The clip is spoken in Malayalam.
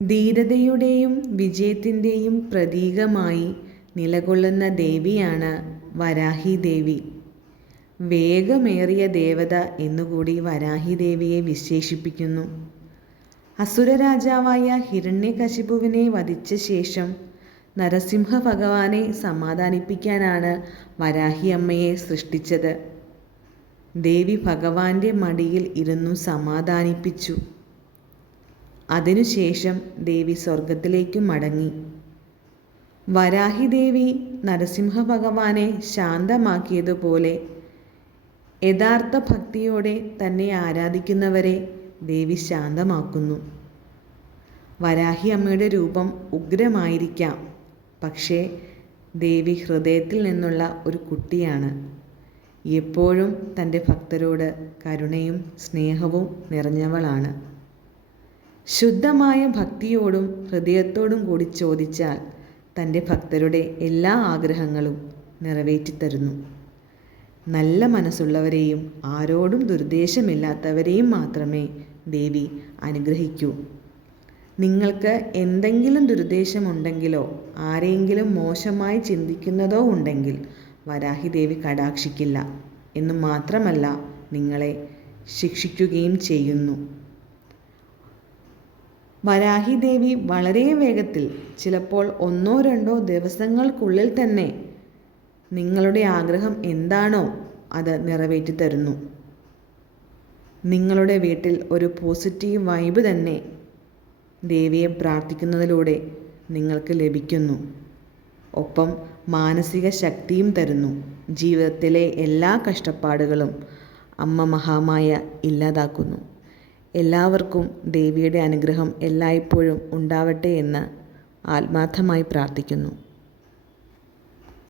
ധീരതയുടെയും വിജയത്തിൻ്റെയും പ്രതീകമായി നിലകൊള്ളുന്ന ദേവിയാണ് വരാഹി ദേവി. വേഗമേറിയ ദേവത എന്നുകൂടി വരാഹി ദേവിയെ വിശേഷിപ്പിക്കുന്നു. അസുരരാജാവായ ഹിരണ്യകശിപുവിനെ വധിച്ച ശേഷം നരസിംഹ ഭഗവാനെ സമാധാനിപ്പിക്കാനാണ് വരാഹി അമ്മയെ സൃഷ്ടിച്ചത്. ദേവി ഭഗവാന്റെ മടിയിൽ ഇരുന്നു സമാധാനിപ്പിച്ചു. അതിനുശേഷം ദേവി സ്വർഗത്തിലേക്ക് മടങ്ങി. വരാഹി ദേവി നരസിംഹ ഭഗവാനെ ശാന്തമാക്കിയതുപോലെ യഥാർത്ഥ ഭക്തിയോടെ തന്നെ ആരാധിക്കുന്നവരെ ദേവി ശാന്തമാക്കുന്നു. വരാഹി അമ്മയുടെ രൂപം ഉഗ്രമായിരിക്കാം, പക്ഷേ ദേവി ഹൃദയത്തിൽ നിന്നുള്ള ഒരു കുട്ടിയാണ്. എപ്പോഴും തൻ്റെ ഭക്തരോട് കരുണയും സ്നേഹവും നിറഞ്ഞവളാണ്. ശുദ്ധമായ ഭക്തിയോടും ഹൃദയത്തോടും കൂടി ചോദിച്ചാൽ തൻ്റെ ഭക്തരുടെ എല്ലാ ആഗ്രഹങ്ങളും നിറവേറ്റിത്തരുന്നു. നല്ല മനസ്സുള്ളവരെയും ആരോടും ദുരുദ്ദേശമില്ലാത്തവരെയും മാത്രമേ ദേവി അനുഗ്രഹിക്കൂ. നിങ്ങൾക്ക് എന്തെങ്കിലും ദുരുദ്ദേശമുണ്ടെങ്കിലോ ആരെങ്കിലും മോശമായി ചിന്തിക്കുന്നതോ ഉണ്ടെങ്കിൽ വരാഹി ദേവി കടാക്ഷിക്കില്ല എന്നു മാത്രമല്ല, നിങ്ങളെ ശിക്ഷിക്കുകയും ചെയ്യുന്നു. വരാഹി ദേവി വളരെ വേഗത്തിൽ, ചിലപ്പോൾ 1-2 ദിവസങ്ങൾക്കുള്ളിൽ തന്നെ നിങ്ങളുടെ ആഗ്രഹം എന്താണോ അത് നിറവേറ്റി തരുന്നു. നിങ്ങളുടെ വീട്ടിൽ ഒരു പോസിറ്റീവ് വൈബ് തന്നെ ദേവിയെ പ്രാർത്ഥിക്കുന്നതിലൂടെ നിങ്ങൾക്ക് ലഭിക്കുന്നു. ഒപ്പം മാനസിക ശക്തിയും തരുന്നു. ജീവിതത്തിലെ എല്ലാ കഷ്ടപ്പാടുകളും അമ്മ മഹാമായ ഇല്ലാതാക്കുന്നു. എല്ലാവർക്കും ദേവിയുടെ അനുഗ്രഹം എല്ലായ്പ്പോഴും ഉണ്ടാവട്ടെ എന്ന് ആത്മാർത്ഥമായി പ്രാർത്ഥിക്കുന്നു.